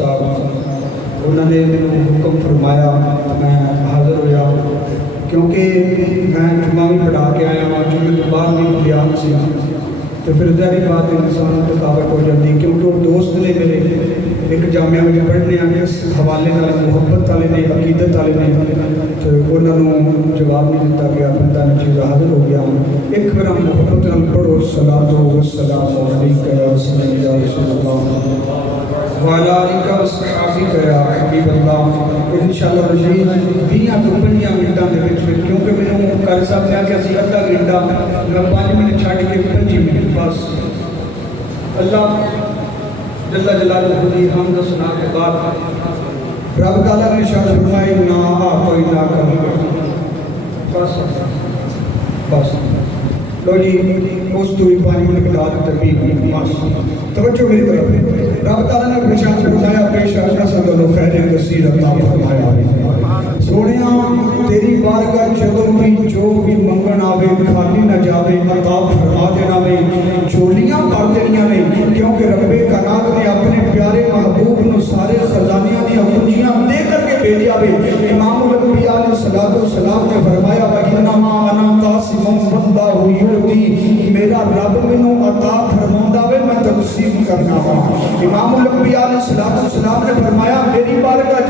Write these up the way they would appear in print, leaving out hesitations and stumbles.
साहब उन्होंने मैंने हुक्म फरमाया, मैं हाज़िर होया क्योंकि मैं जुम्मा भी पढ़ा के आया वहाँ, जुम्मे तो बाद भी बयान से तो फिर जारी बात इंसान मुताबिक हो जाती, क्योंकि वो दोस्त ने मेरे एक जामिया में पढ़ने आए इस हवाले मुहब्बत वाले ने अकीदत वाले ने, तो उन्होंने जवाब नहीं दिता गया, बंदा ने चीज़ हाजिर हो गया। एक बार हम मोहब्बत नाल पढ़ो सलातो वस्सलामु अलैका या सय्यिदा रसूलुल्लाह वाला आलिका वसहाबिका या हबीबल्लाह। इंशाअल्लाह रजीज़ 20 तो 25 मिनटां दे विच, क्योंकि मैनूं कल साहब ने आख्या सी अद्धा घंटा, मैं 5 मिनट छड्ड के 25 मिनट बस अल्लाह जल्ला जलालुहू दी हमद सुना के बाद रब ताला ने इरशाद फरमाया ना कोई ना कर बस बस लो जी उस तो भी 5 मिनट के बाद तरबीब बस तवज्जो मेरी तरफ। रब ताला ने इरशाद फरमाया बेशक असां दोनों खैर कसीर अता फरमाया। सोनिया तेरी बारगाह जदों भी जो भी मंगण आवे खाली ना जावे, अता फरमा देना वे, झोलियां भर देनियां ने, क्योंकि रब्बे कायनात ने अपने प्यारे महबूब नु सारे खजानियां दी कुंजियां दे करके भेजा वे। इमामुल अंबिया अलैहिस्सलातु वस्सलाम ने फरमाया वा इन्नमा अना कासिमुन बंदाहु युती, मेरा रब मैनू अता फरमांदा वे, मैं तकसीम करना वा। इमामुल अंबिया अलैहिस्सलातु वस्सलाम ने फरमाया मेरी बारगाह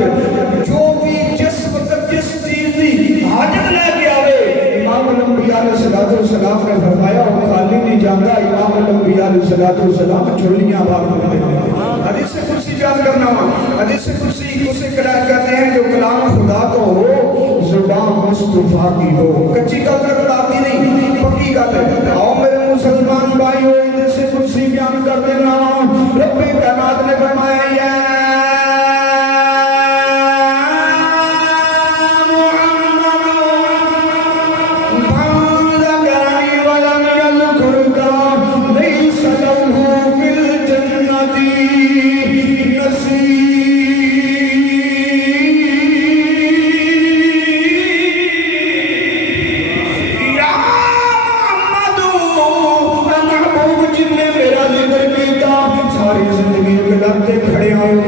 जो भी जिस वक्त जिस चीज की हाजत लेके आवे, इमामुल अंबिया अलैहिस्सलातु वस्सलाम ने फरमाया वो खाली नहीं जाता, इमामुल अंबिया अलैहिस्सलातु वस्सलाम झोलियां भर देते हैं। हदीस कुर्सी याद करना वा, हदीस कुर्सी उसे कहते हैं जो कलाम खुदा को हो, जुबान मुस्तफा की हो। कच्ची गल करती नहीं, पक्की गल है। आओ मेरे मुसलमान भाइयों, हदीस कुर्सी बयान कर देना, रब्बे कायनात ने फरमाया या खड़े आए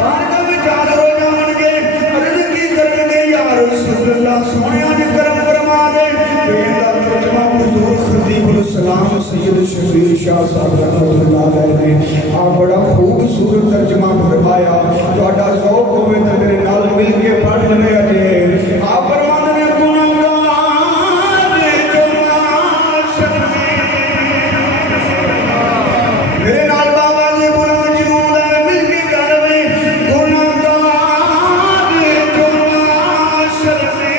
बारगाह विच हाज़र हो जावणगे अर्ज़ की करनगे या रसूल अल्लाह सोहणिया ने करम फरमा दे बेदा तर्जमा हुजूर खतीबुल सलाम सैयद शबीर शाह साहब रहमतुल्लाह अलैह ने आ बड़ा खूबसूरत तर्जमा फरमाया तुहाडा शौक होवे ते मेरे नाल मिल के पढ़ लेवे अजे आ फरमांदे ने गुनाहगार जो माशर में मेरे नाल बाबा जी बुलंद जुनूद है मिल के कर में गुनाहगार जो माशर में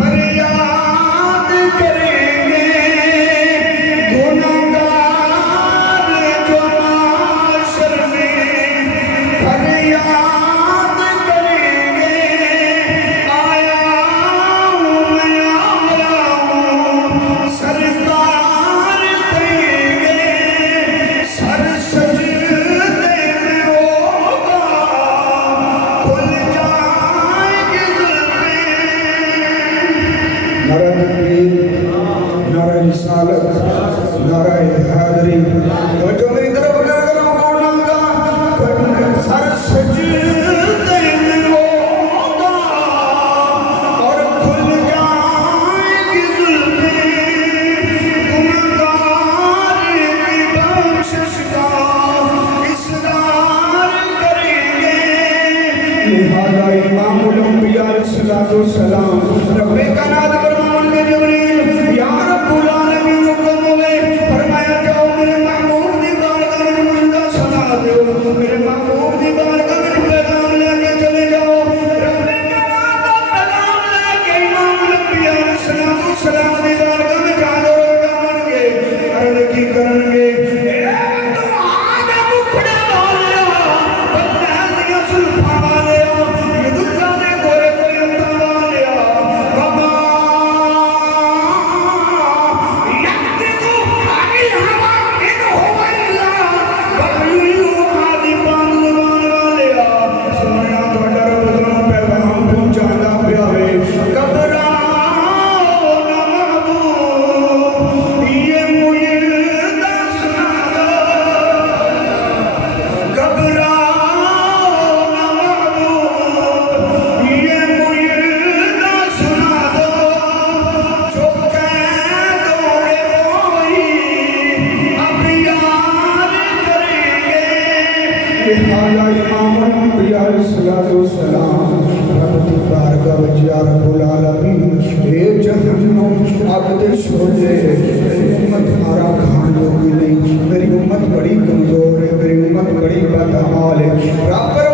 फरियाद करेंगे गुनाहगार जो माशर में फरियाद करेंगे आया हूँ मैं आया हूँ सरकार करेंगे सर सजदे में होगा खुल जाएंगे जुल्फें नारा तकबीर नारा रिसालत नारा हैदरी तो जो मेरी तरफ अगर गुनाहगार सर सजदे में होगा और खुल जाएंगी जुल्फें गुनाहगार की बख्शिश का इसरार करेंगे लिहाजा इमामुल अंबिया अलैहिस्सलातु वस्सलाम रब्बे कायनात फरमाएंगे जिब्रील या रब्बुल आलमीन हुक्म हुए फरमाया जाओ मेरे महबूब दी बारगाह में मुझे सना दो मेरे महबूब दी बारगाह में पैगाम लेके चले जाओ रब्बे कायनात का पैगाम लेके इमामुल अंबिया अलैहिस्सलातु वस्सलाम दी बारगाह में हाज़र हो जावणगे अर्ज़ की करनगे लिहाजा इमामुल अंबिया अलैहिस्सलातु वस्सलाम रब दी बारगाह विच या रब्बुल आलमीन ए जहन्नम अग दे शोले मेरी उम्मत मारा खान योगी नहीं मेरी उम्मत बड़ी कमजोर है मेरी उम्मत बड़ी बदहाल है रब